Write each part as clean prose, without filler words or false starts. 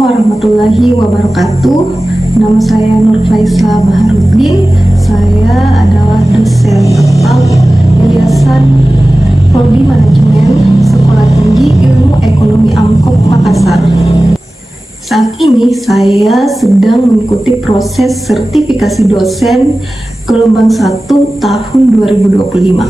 warahmatullahi wabarakatuh. Nama saya Nur Faisla Baharuddin. Saya adalah dosen tetap Yayasan Prodi Manajemen Sekolah Tinggi Ilmu Ekonomi Amkop Makassar. Saat ini saya sedang mengikuti proses sertifikasi dosen gelombang 1 tahun 2025.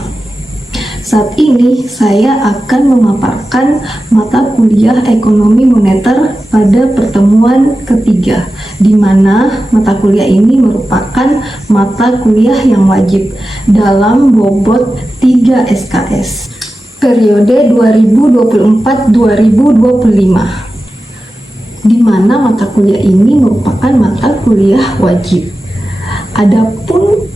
Saat ini saya akan memaparkan mata kuliah ekonomi moneter pada pertemuan ketiga, di mana mata kuliah ini merupakan mata kuliah yang wajib dalam bobot 3 SKS periode 2024-2025, di mana mata kuliah ini merupakan mata kuliah wajib. Adapun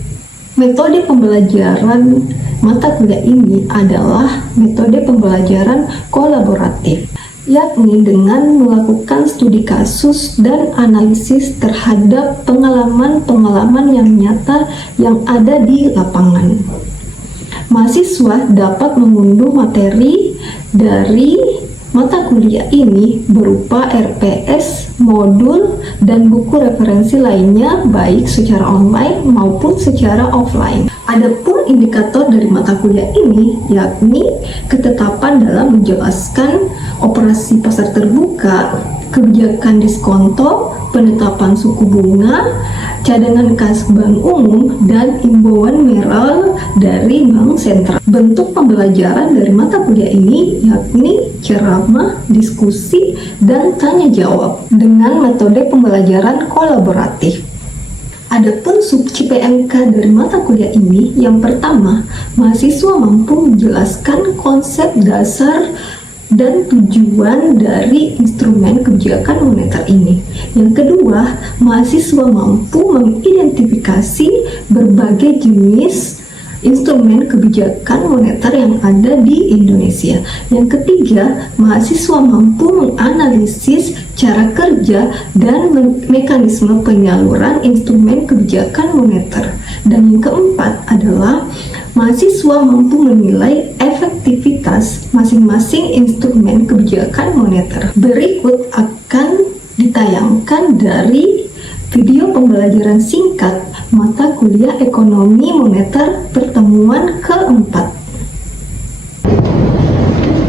metode pembelajaran mata kuliah ini adalah metode pembelajaran kolaboratif, yakni dengan melakukan studi kasus dan analisis terhadap pengalaman-pengalaman yang nyata yang ada di lapangan. Mahasiswa dapat mengunduh materi dari mata kuliah ini berupa RPS, modul, dan buku referensi lainnya baik secara online maupun secara offline. Adapun indikator dari mata kuliah ini yakni ketetapan dalam menjelaskan operasi pasar terbuka, kebijakan diskonto, penetapan suku bunga, cadangan kas bank umum, dan imbauan moral dari bank sentral. Bentuk pembelajaran dari mata kuliah ini yakni ceramah, diskusi, dan tanya jawab dengan metode pembelajaran kolaboratif. Adapun sub CPMK dari mata kuliah ini, yang pertama, mahasiswa mampu menjelaskan konsep dasar dan tujuan dari instrumen kebijakan moneter ini. Yang kedua, mahasiswa mampu mengidentifikasi berbagai jenis instrumen kebijakan moneter yang ada di Indonesia. Yang ketiga, mahasiswa mampu menganalisis cara kerja dan mekanisme penyaluran instrumen kebijakan moneter. Dan yang keempat adalah mahasiswa mampu menilai efektivitas masing-masing instrumen kebijakan moneter. Berikut akan ditayangkan dari video pembelajaran singkat mata kuliah ekonomi moneter pertemuan keempat.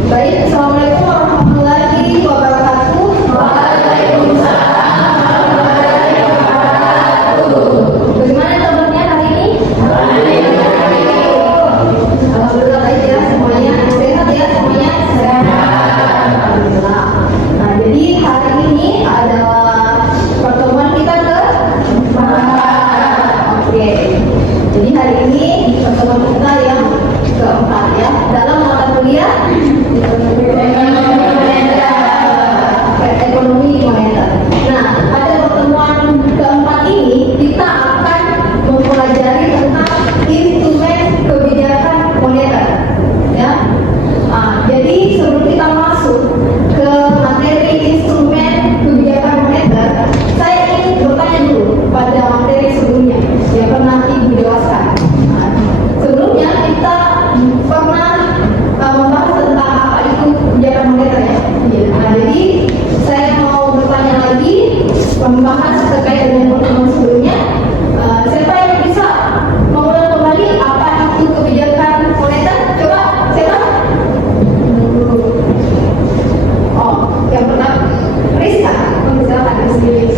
Baik, Assalamualaikum warahmatullahi wabarakatuh. Waalaikumsalam warahmatullahi wabarakatuh. Bagaimana kabarnya hari ini? Alhamdulillah baik ya semuanya. Sehat ya semuanya? Sehat. Alhamdulillah. Nah, jadi hari ini adalah pertemuan kita Oke. Jadi hari ini pertemuan kita yang keempat ya dalam mata kuliah ekonomi moneter. Nah, pada pertemuan keempat ini kita akan mempelajari tentang instrumen kebijakan moneter ya. Jadi sebelum kita masuk ke materi instrumen kebijakan moneter, saya ingin bertanya dulu pada materi sebelumnya yang pernah Ibu jelaskan. Sebelumnya kita pernah membahas tentang apa itu kebijakan moneter ya. Jadi saya mau bertanya lagi, membahas terkait dengan pertemuan sebelumnya. Siapa yang bisa mengulang kembali apa itu kebijakan moneter? Coba siapa? Oh, yang pertama Rizka. Silakan sendiri.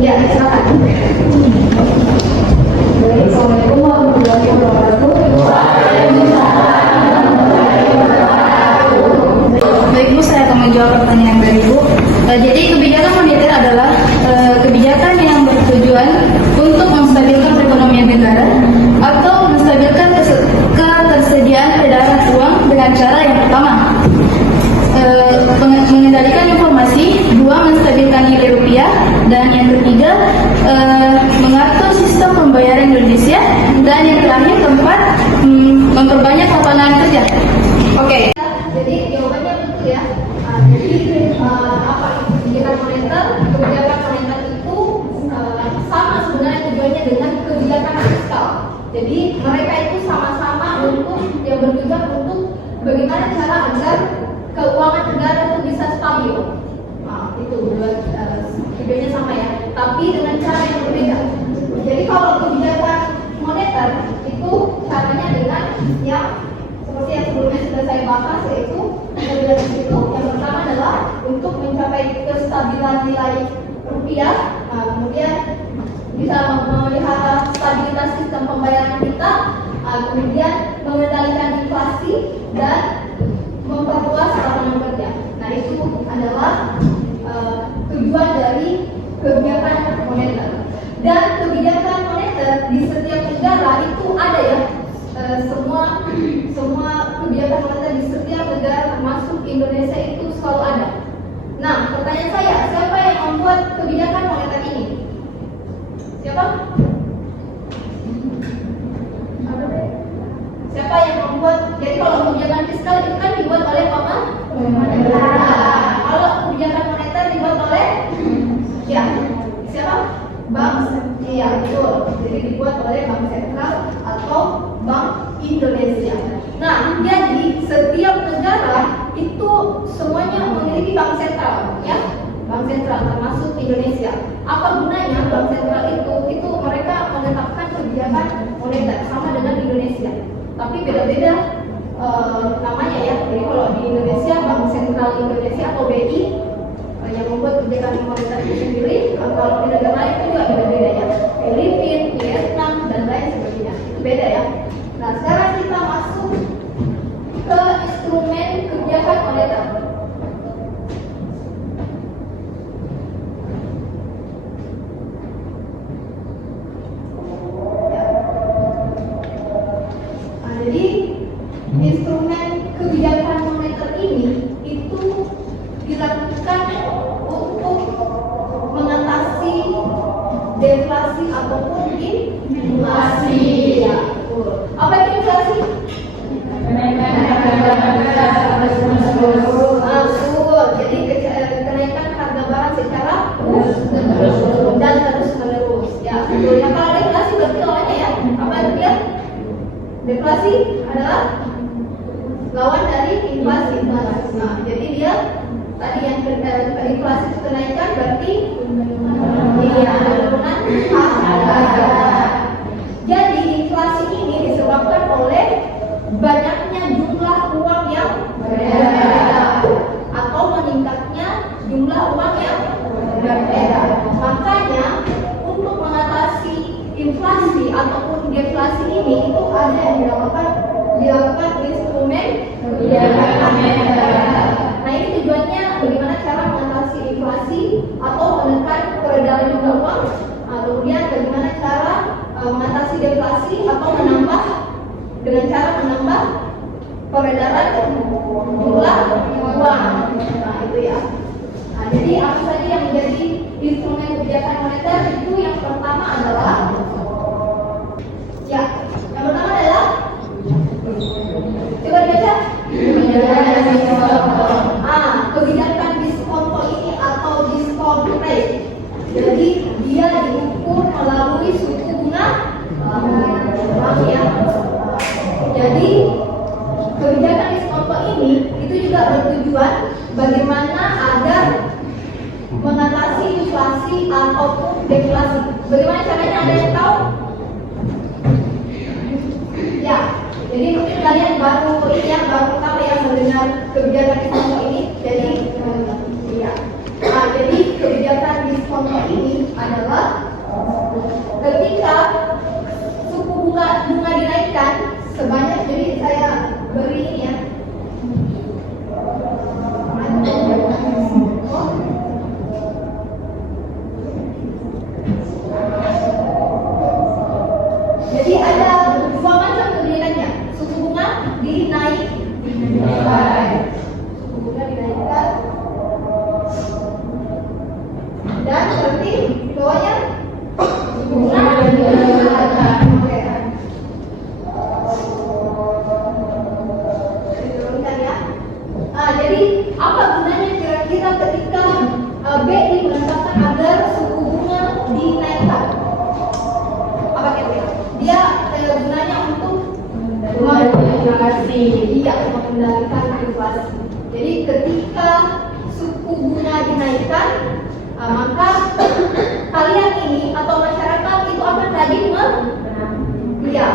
Ya, silakan. Assalamualaikum warahmatullahi wabarakatuh. Baik Bu, saya akan menjawab pertanyaan dari Bu. Jadi kebijakan moneter adalah kebijakan yang bertujuan untuk menstabilkan perekonomian negara atau menstabilkan ketersediaan peredaran uang dengan cara yang pertama, mengendalikan informasi, dua, menstabilkan nilai rupiah, dan yang ketiga, mengatur sistem pembayaran Indonesia, dan yang terakhir keempat, memperbanyak lapangan kerja. Oke. Jadi jawabannya betul ya. Jadi apa itu kebijakan moneter? Kebijakan moneter itu sama sebenarnya tujuannya dengan kebijakan fiskal. Jadi mereka itu sama-sama untuk yang bertujuan untuk bagaimana cara agar keuangan negara itu bisa stabil. itu tujuannya sama ya, tapi dengan cara yang berbeda. Jadi kalau kebijakan moneter itu caranya dengan yang seperti yang sebelumnya sudah saya bahas, yaitu kemudian itu yang pertama adalah untuk mencapai kestabilan nilai rupiah, kemudian bisa memelihara stabilitas sistem pembayaran kita, kemudian mengendalikan inflasi dan memperluas lapangan kerja. Nah, itu adalah tujuan dari kebijakan moneter. Dan kebijakan moneter di setiap negara itu ada ya, semua kebijakan moneter di setiap negara termasuk Indonesia itu selalu ada. Nah, pertanyaan saya, siapa yang membuat kebijakan moneter ini? Siapa? Siapa yang membuat? Jadi kalau kebijakan fiskal itu kan dibuat oleh pemerintah. Kalau kebijakan moneter dibuat oleh siapa? Bank. Iya, betul. Jadi dibuat oleh Bank Sentral atau Bank Indonesia. Nah, jadi setiap negara itu semuanya memiliki bank sentral, ya. Bank sentral termasuk Indonesia. Apa gunanya bank sentral itu? Itu mereka menetapkan kebijakan moneter sama dengan Indonesia. Tapi beda-beda namanya ya. Jadi kalau di Indonesia Bank Sentral Indonesia atau BI yang membuat kebijakan moneter itu sendiri. Kalau di negara lain itu juga beda-beda ya. Filipina, Vietnam dan lain sebagainya. Itu beda ya. Nah, sekarang kita masuk ke instrumen kebijakan moneter. Jadi instrumen kebijakan moneter ini itu dilakukan untuk mengatasi deflasi ataupun inflasi. Ya, betul. Apa itu inflasi? Betul. Jadi kenaikan harga barang secara dan terus-menerus. Ya, betul. Ya, kalau deflasi berarti lawannya ya. Apa itu dia? Deflasi adalah lawan dari inflasi. Nah, jadi dia tadi yang inflasi itu kenaikan berarti penurunan harga. Jadi inflasi ini disebabkan oleh banyaknya jumlah uang yang beredar atau meningkatnya jumlah uang yang beredar. Makanya untuk mengatasi inflasi ataupun deflasi ini itu ada yang dilakukan instrumen kebijakan moneter. Nah, ini tujuannya bagaimana cara mengatasi inflasi atau menekan peredaran jumlah uang, kemudian bagaimana cara mengatasi deflasi atau menambah dengan cara menambah peredaran jumlah uang. Nah, itu ya. Nah, jadi apa saja yang menjadi instrumen kebijakan moneter itu yang pertama adalah yang pertama adalah coba dibaca. Kebijakan diskonto ini atau diskon rate. Jadi dia diukur melalui suku bunga bank ya. Jadi kebijakan diskonto ini itu juga bertujuan bagaimana agar mengatasi inflasi ataupun deflasi. Bagaimana caranya, ada yang tahu? Ya, jadi mungkin kalian baru pertama yang mendengar kebijakan diskonto ini. Jadi jadi kebijakan diskonto ini adalah ketika suku bunga dinaikkan sebanyak, jadi saya beri ini ya. Jadi ada dua macam kebijakannya. Suku bunga dinaikkan. Suku bunga dinaikkan. Dan berarti di bawahnya suku bunga diturunkan. Diturunkan ya. Jadi apa gunanya kira-kira ketika BI menetapkan agar suku bunga dinaikkan? Apa kira-kira? Dia gunanya untuk mengendalikan inflasi. Jadi ketika suku bunga dinaikkan, maka kalian ini atau masyarakat itu akan rajin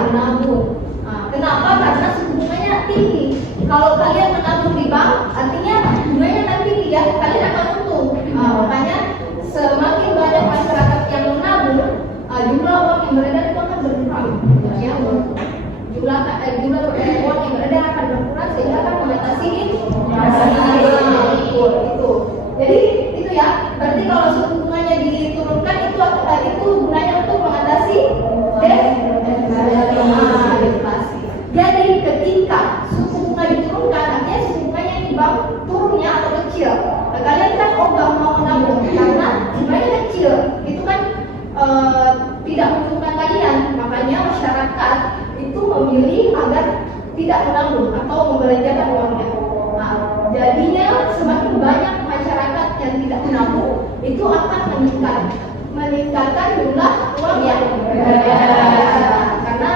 menabung. Kenapa? Karena suku bunganya tinggi. Kalau kalian menabung di bank, artinya bunganya akan tinggi ya, kalian akan untung. Makanya semakin banyak masyarakat yang menabung, jumlah uang yang beredar itu akan berkurang. Ya, jumlah uang yang beredar akan berkurang sehingga akan mengatasi itu. Jadi itu ya. Berarti kalau suku bunganya diturunkan itu gunanya untuk mengatasi deflasi. Jadi ketika suku bunga diturunkan, artinya suku bunganya di bank turunnya atau kecil. Kalian kan nggak mau menabung karena jumlahnya kecil. Itu kan tidak menguntungkan kalian. Makanya masyarakat itu memilih agar tidak menabung atau membelanjakan uangnya. Nah, jadinya semakin banyak masyarakat yang tidak menabung, itu akan meningkatkan jumlah uang yang beredar. Karena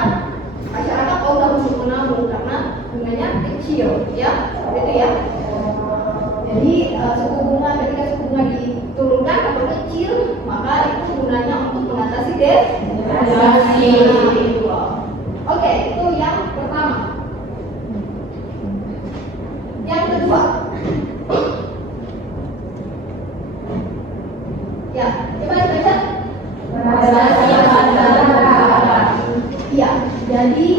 masyarakat nggak untuk menabung karena bunganya kecil, ya, itu ya. Jadi ketika suku bunga diturunkan atau kecil, maka itu gunanya untuk mengatasi deflasi. Oke, itu yang pertama. Yang kedua, ya, coba dibaca. Ya, jadi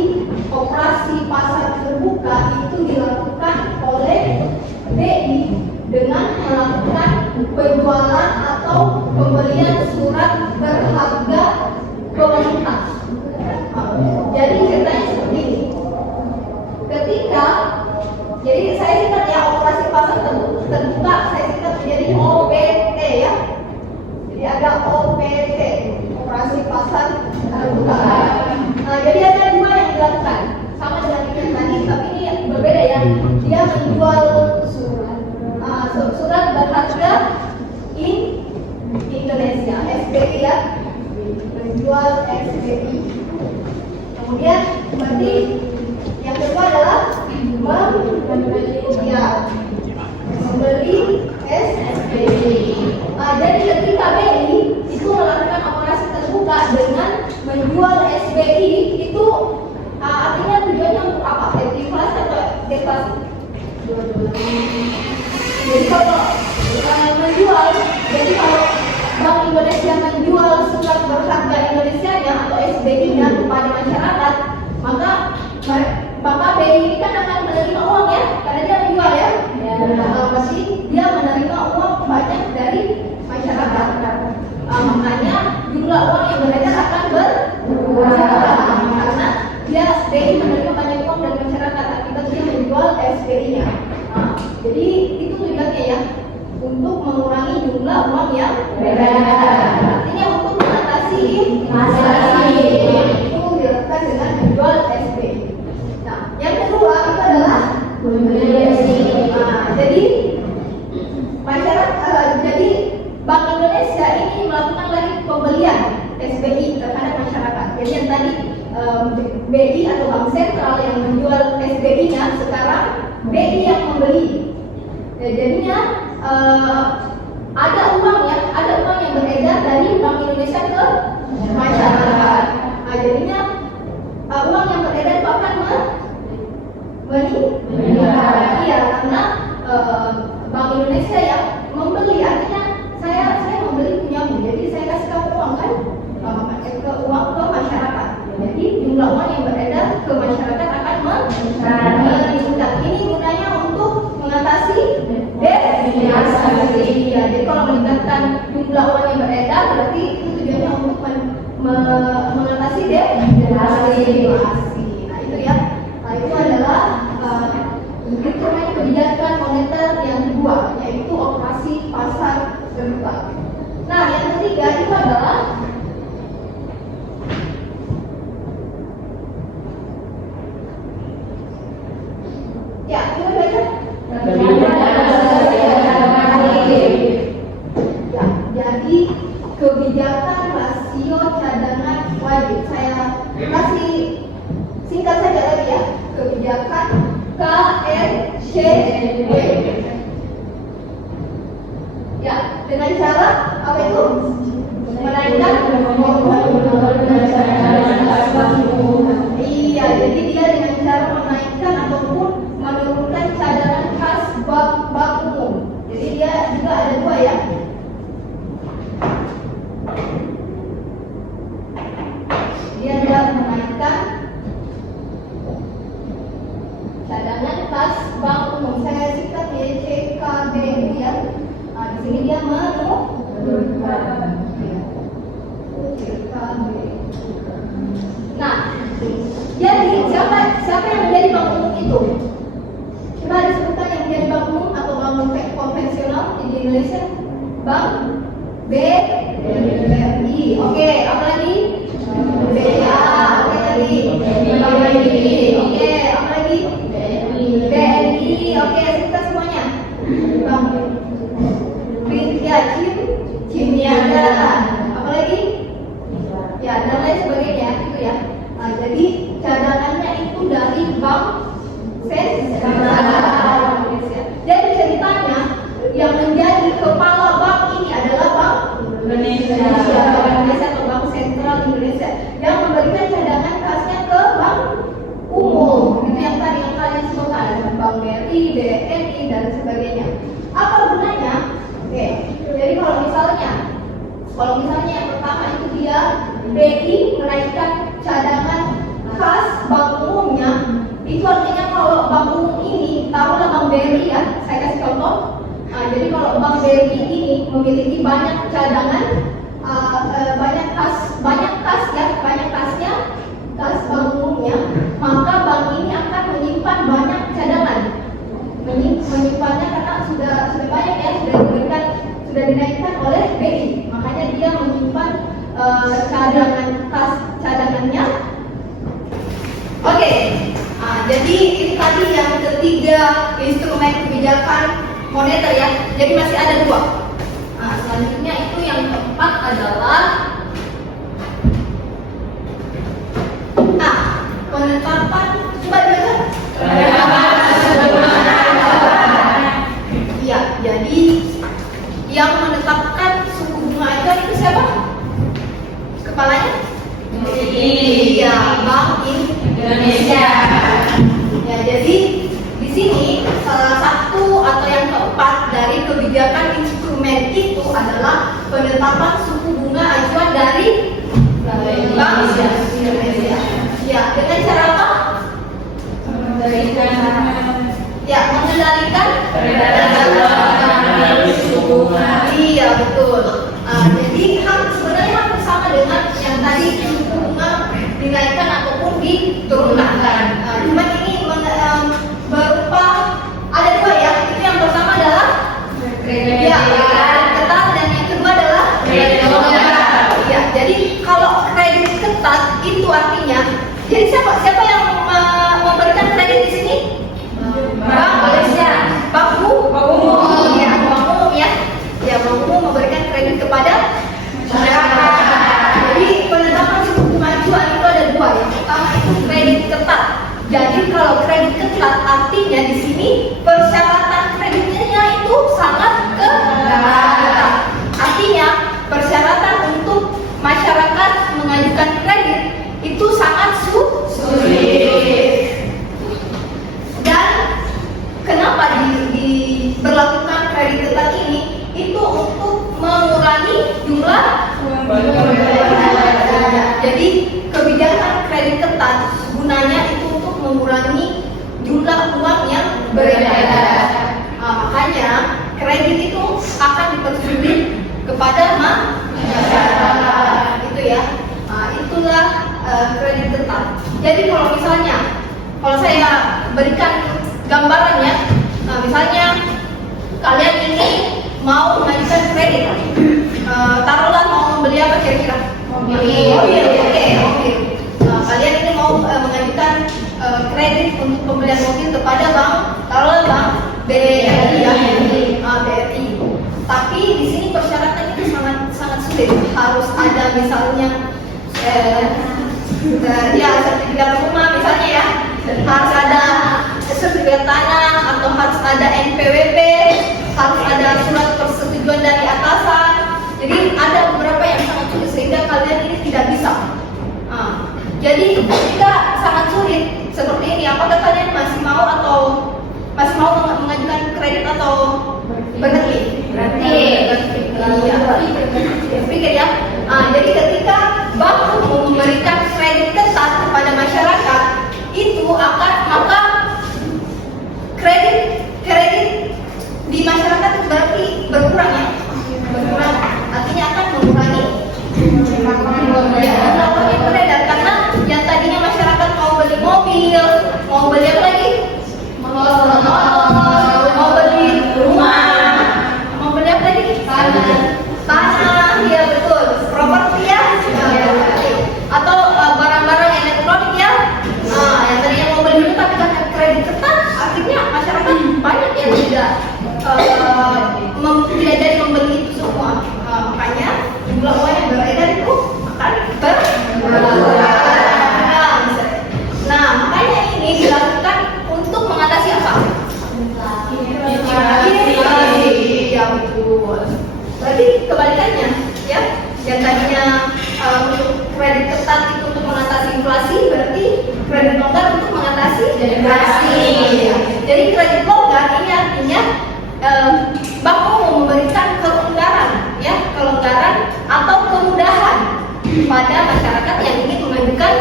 operasi pasar terbuka itu dilakukan oleh BI dengan melakukan penjualan atau pembelian surat berharga komoditas. Jadi ceritanya seperti ini. Jadi saya singkat ya, operasi pasar terbuka saya singkat menjadi OPT ya. Jadi ada OPT, operasi pasar terbuka. Nah, jadi ada dua yang dilakukan, sama dengan yang tadi, tapi ini yang berbeda ya. Dia menjual surat berharga Indonesia, SBI ya, menjual SBI. Kemudian berarti yang kedua adalah membeli SBI. Jadi ketika BI itu melakukan operasi terbuka dengan menjual SBI itu artinya tujuannya untuk apa? Deflasi atau deflasi? Jadi kalau menjual, jadi kalau Bank Indonesia menjual surat berharga Indonesia-nya atau SBI-nya kepada masyarakat, maka BI kan akan menerima uang ya, karena dia menjual ya. Pasti dia menerima uang banyak dari masyarakat. Makanya jumlah uang yang beredar akan berkurang karena dia BI menerima banyak uang dari masyarakat akibat dia menjual SBI-nya. Jadi itu tujuannya ya, untuk mengurangi jumlah uang yang beredar. Artinya untuk mengatasi inflasi itu dilakukan dengan menjual SBI. Nah, yang kedua itu adalah jadi jadi Bank Indonesia ini melakukan lagi pembelian SBI terhadap masyarakat. Jadi yang tadi BI atau Bank Sentral yang menjual SBI-nya, sekarang BI yang membeli. Jadinya ada uang yang beredar dari Bank Indonesia ke masyarakat. Jadinya uang yang beredar itu akan meningkat. Iya, karena Bank Indonesia yang membeli, artinya saya membeli punyamu, jadi saya kasih kamu uang kan, ke uang ke masyarakat. Jadi jumlah uang yang beredar ke masyarakat akan meningkat. Ini gunanya untuk mengatasi deflasi. Ya, jadi kalau meningkatkan jumlah uang yang beredar, berarti itu tujuannya untuk mengatasi deflasi. Nah itu ya. Nah itu adalah instrumen kebijakan moneter yang kedua, yaitu operasi pasar terbuka. Nah yang ketiga itu adalah ya, coba baca. Ya, jadi kebijakan rasio cadangan wajib. Saya kasih singkat saja lagi ya. Kebijakan KRCW. cara apa itu? Menaikkan. Iya, jadi dia dengan cara menaikkan ataupun menurunkan cadangan kas bank umum. Jadi dia juga ada dua ya. Dia adalah menaikkan cadangan kas bank umum. Saya singkat YCKBU ya. Nah, di sini dia menurunkan. Nah, jadi siapa yang menjadi bank umum itu? Coba disebutkan yang menjadi bank umum atau bank konvensional di Indonesia. Bank BRI. Oke, apa lagi? BCA. Oke tadi. Bank BRI. Oke, apa lagi? BNI. Oke, sebutkan semuanya. Bank Cimniaga. Apa lagi? Ya, dan lain sebagainya itu ya. Nah, jadi cadangannya itu dari bank sentral Indonesia. Jadi ceritanya yang menjadi kepala bank ini adalah Bank Indonesia atau Bank Sentral Indonesia yang memberikan cadangan kasnya ke bank umum. Itu yang tadi yang kalian sebutkan, Bank BRI, BNI dan sebagainya. Apa gunanya? Oke, jadi kalau misalnya yang pertama itu dia BI menaikkan cadangan kas bank umumnya, itu artinya kalau bank umum ini, taruhlah Bank BRI ya, saya kasih contoh. Nah, jadi kalau Bank BRI ini memiliki banyak cadangan, banyak kasnya, kas bank umumnya, maka bank ini akan menyimpan banyak cadangan. Menyimpannya karena sudah banyak ya, sudah dinaikkan oleh BI, makanya dia menyimpan cadangannya. Oke, nah, jadi ini tadi yang ketiga instrumen kebijakan moneter ya. Jadi masih ada dua. Nah, selanjutnya itu yang keempat adalah penetapan. Coba dibaca. Iya, jadi yang menetapkan suku bunga itu siapa? Kepalanya? Iya, Bank Indonesia. Ya, jadi di sini salah satu atau yang keempat dari kebijakan instrumen itu adalah penetapan suku bunga acuan dari Bank Indonesia. Ya, dengan cara apa? Mengendalikan suku bunga. Iya, betul. Jadi sebenarnya hampir sama dengan yang tadi suku bunga dinaikkan ataupun diturunkan. Cuma ini berupa ada dua ya. Itu yang pertama adalah kredit ketat dan yang kedua adalah kredit longgar. Ya, jadi kalau kredit ketat itu artinya, jadi siapa yang memberikan kredit di sini? Bank Malaysia. Bank umum. Ya, bank umum ya. Ya, bank umum memberikan kredit kepada masyarakat. Jadi penetapan suku bunga acuan itu ada dua. Yang pertama itu kredit ketat. Jadi kalau kredit ketat artinya di sini persyaratan kreditnya itu sangat ketat. Artinya persyaratan untuk masyarakat mengajukan kredit itu sangat sulit. Dan kenapa diberlakukan kredit ketat ini? Itu untuk mengurangi jumlah. Jadi kebijakan kredit ketat gunanya itu untuk mengurangi jumlah uang yang beredar. Makanya kredit itu akan dipersulit kepada masyarakat, gitu ya. Itulah kredit ketat. Jadi kalau saya berikan gambarannya, misalnya kalian ini mau mengajukan kredit, taruhlah mau membeli apa kira-kira? Mobil. Oke. Kalian ini mau mengajukan kredit untuk pembelian mobil kepada taruhlah bank BRI ya, BRI. Tapi di sini persyaratan itu sangat sulit. Harus ada misalnya sertifikat rumah misalnya ya, harus ada sertifikat tanah atau harus ada NPWP, harus ada surat persetujuan dari atasan, Jadi ketika sangat sulit seperti ini, apakah kalian masih mau mengajukan kredit atau berhenti? Iya, berpikir ya. Jadi ketika bank memberikan kredit ketat kepada masyarakat, itu maka kredit di masyarakat itu berarti berkurang ya, berkurang. Artinya akan mengurangi yang beredar, karena yang tadinya masyarakat mau beli mobil, mau beli apa lagi? Mau beli rumah, mau beli apa lagi? Tanah, ya betul, properti ya, atau barang-barang elektronik ya. Yang tadinya mau beli dulu tapi karena kredit ketat, akhirnya masyarakat banyak yang tidak jadi membeli itu semua. Makanya jumlah uang yang beredar itu akan berkurang. Nah, makanya ini dilakukan untuk mengatasi apa? Inflasi. Ya betul. Berarti kebalikannya, ya. Yang tadinya untuk kredit ketat itu untuk mengatasi inflasi, berarti kredit longgar untuk mengatasi inflasi. Jadi kredit longgar ini artinya bank mau memberikan kelonggaran, ya, kelonggaran atau kemudahan pada masyarakat yang ingin mengajukan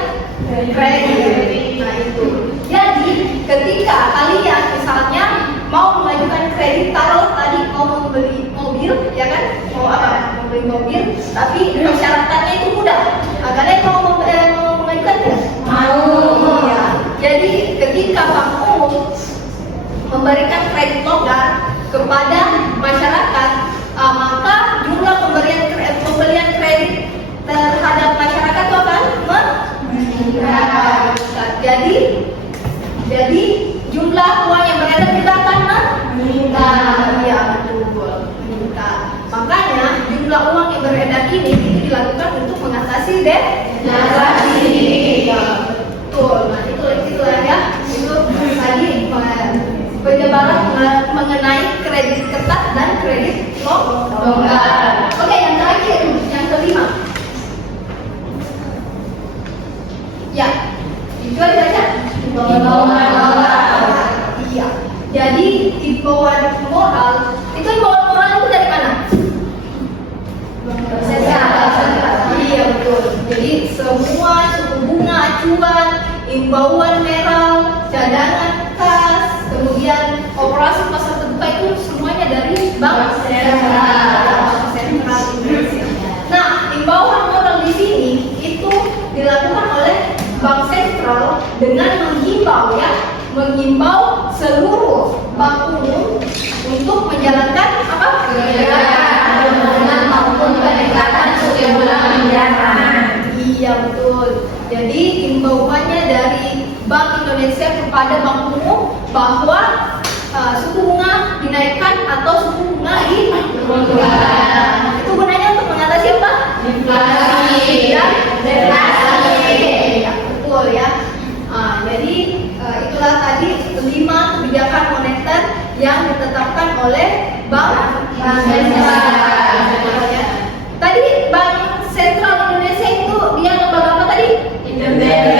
kredit. Nah itu. Jadi ketika kalian misalnya mau mengajukan kredit, taruh tadi mau membeli mobil, ya kan, mau apa? Membeli mobil, tapi persyaratannya itu mudah. Kalian mau mengajukan tidak? Mau. Ya. Jadi ketika bank memberikan kredit longgar kepada masyarakat, maka jumlah pembelian kredit terhadap masyarakat itu akan meningkat. Jadi jumlah uang yang beredar juga akan meningkat. Iya betul, meningkat. Makanya jumlah uang yang beredar ini itu dilakukan untuk mengatasi deflasi. Betul. Nah itu ya. Itu tadi penyebaran mengenai kredit ketat dan kredit longgar. Oke, yang terakhir, yang kelima. Ya, itu aja. Iya. Jadi himbauan moral itu dari mana? Iya betul. Jadi semua suku bunga, acuan, himbauan moral, cadangan kas, kemudian operasi pasar terbuka itu semuanya dari Bank Sentral Indonesia. Nah, himbauan moral di sini itu dilakukan oleh Bank Sentral dengan menghimbau seluruh bank umum untuk menjalankan apa? Kebijakan maupun pendekatan suku bunga kebijakan. Iya betul. Jadi himbauannya dari Bank Indonesia kepada bank umum bahwa suku bunga dinaikkan atau suku bunga diturunkan. Itu gunanya untuk mengatasi apa? Inflasi dan deflasi. Ya, betul ya. Jadi itulah tadi 5 kebijakan moneter yang ditetapkan oleh Bank Sentral. Tadi Bank Sentral Indonesia itu dia lembaga apa tadi? Independen.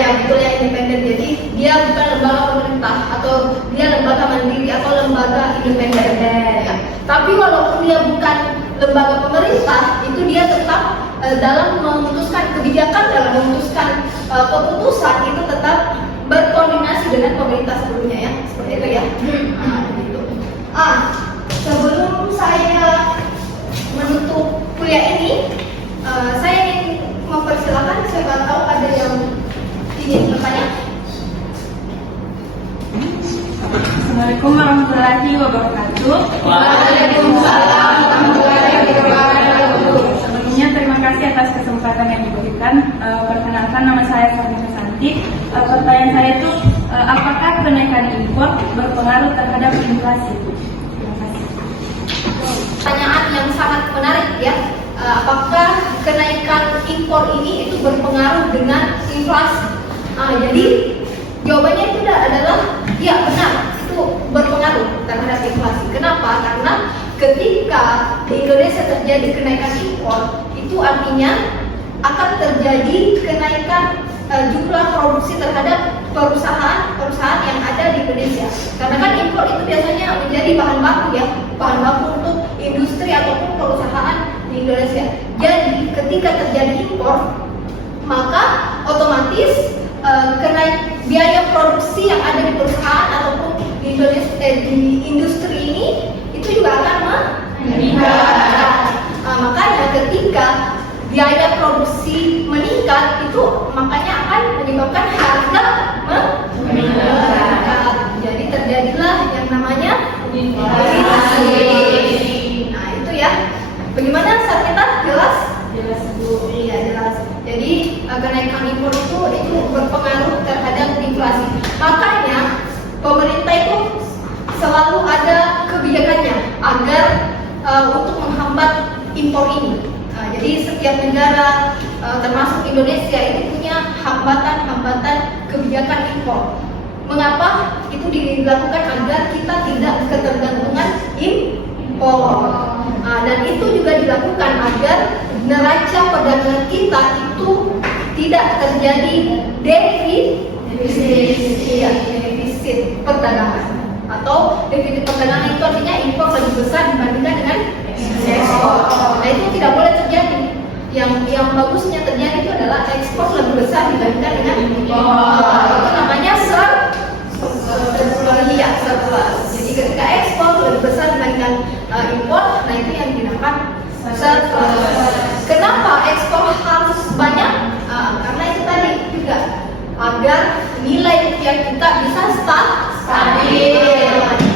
Ya betul ya, independen. Jadi dia bukan lembaga pemerintah atau dia lembaga mandiri atau lembaga independen. Ya. Tapi walaupun dia bukan lembaga pemerintah, itu dia tetap dalam memutuskan kebijakan, dalam memutuskan keputusan itu tetap berkoordinasi dengan pemerintah sebelumnya ya, seperti itu ya. Gitu. Sebelum saya menutup kuliah ini, saya ingin mempersilahkan, siapa tahu ada yang ingin bertanya. Assalamualaikum warahmatullahi wabarakatuh. Waalaikumsalam warahmatullahi wabarakatuh. Sebelumnya terima kasih atas kesempatan yang diberikan. Perkenalkan, nama saya Farnisa Santi. Pertanyaan saya itu, apakah kenaikan impor berpengaruh terhadap inflasi? Terima kasih. Pertanyaan yang sangat menarik ya. Apakah kenaikan impor ini itu berpengaruh dengan inflasi? Jadi jawabannya itu adalah ya benar, itu berpengaruh terhadap inflasi. Kenapa? Karena ketika di Indonesia terjadi kenaikan impor, itu artinya akan terjadi kenaikan jumlah produksi terhadap perusahaan yang ada di Indonesia. Karena kan impor itu biasanya menjadi bahan baku ya, bahan baku untuk industri ataupun perusahaan di Indonesia. Jadi ketika terjadi impor, maka otomatis biaya produksi yang ada di perusahaan ataupun di industri ini itu juga akan meningkat. Makanya ketika biaya produksi meningkat itu makanya akan menyebabkan harga meningkat. Jadi terjadilah yang namanya inflasi. Nah itu ya. Bagaimana saat kita jelas? Jelas Bu. Iya jelas. Jadi kenaikan impor itu berpengaruh terhadap inflasi. Makanya pemerintah itu selalu ada kebijakannya agar untuk menghambat impor ini. Jadi setiap negara termasuk Indonesia itu punya hambatan-hambatan kebijakan impor. Mengapa itu dilakukan agar kita tidak ketergantungan impor. Dan itu juga dilakukan agar neraca perdagangan kita itu tidak terjadi defisit perdagangan. Atau defisit perdagangan itu artinya impor lebih besar dibandingkan dengan ekspor. Nah itu tidak boleh terjadi. Yang bagusnya terjadi itu adalah ekspor lebih besar dibandingkan dengan impor. Itu namanya surplus. Jadi ketika ekspor lebih besar dibandingkan impor, nah itu yang dinamakan surplus. Kenapa ekspor harus banyak? Karena itu tadi juga agar nilai rupiah kita bisa stabil.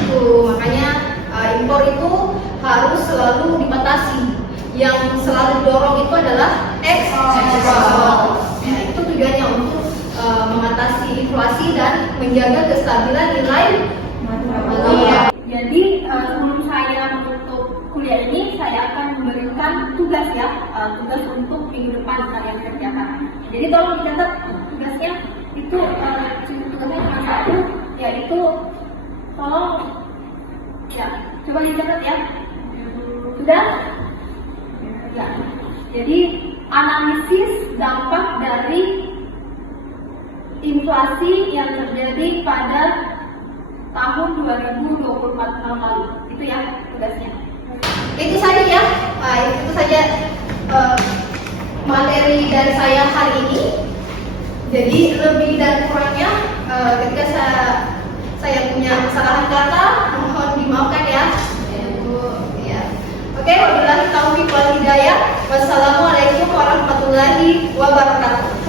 Itu makanya impor itu harus selalu dibatasi. Yang selalu dorong itu adalah ekspor. Ya, itu tujuannya untuk mengatasi inflasi dan menjaga kestabilan nilai rupiah. Jadi sebelum saya menutup kuliah ini, saya akan memberikan tugas ya, tugas untuk minggu depan kalian kerjakan. Jadi tolong dicatat tugasnya itu tugasnya cuma satu, yaitu tolong ya coba dicatat ya. Sudah? Ya. Jadi analisis dampak dari inflasi yang terjadi pada tahun 2024 lalu. Itu ya tugasnya. Itu saja ya. Itu saja materi dari saya hari ini. Jadi lebih dan kurangnya ketika saya punya kesalahan kata mohon dimaafkan ya. Oke, wabillahi taufiq wal hidayah. Wassalamualaikum warahmatullahi wabarakatuh.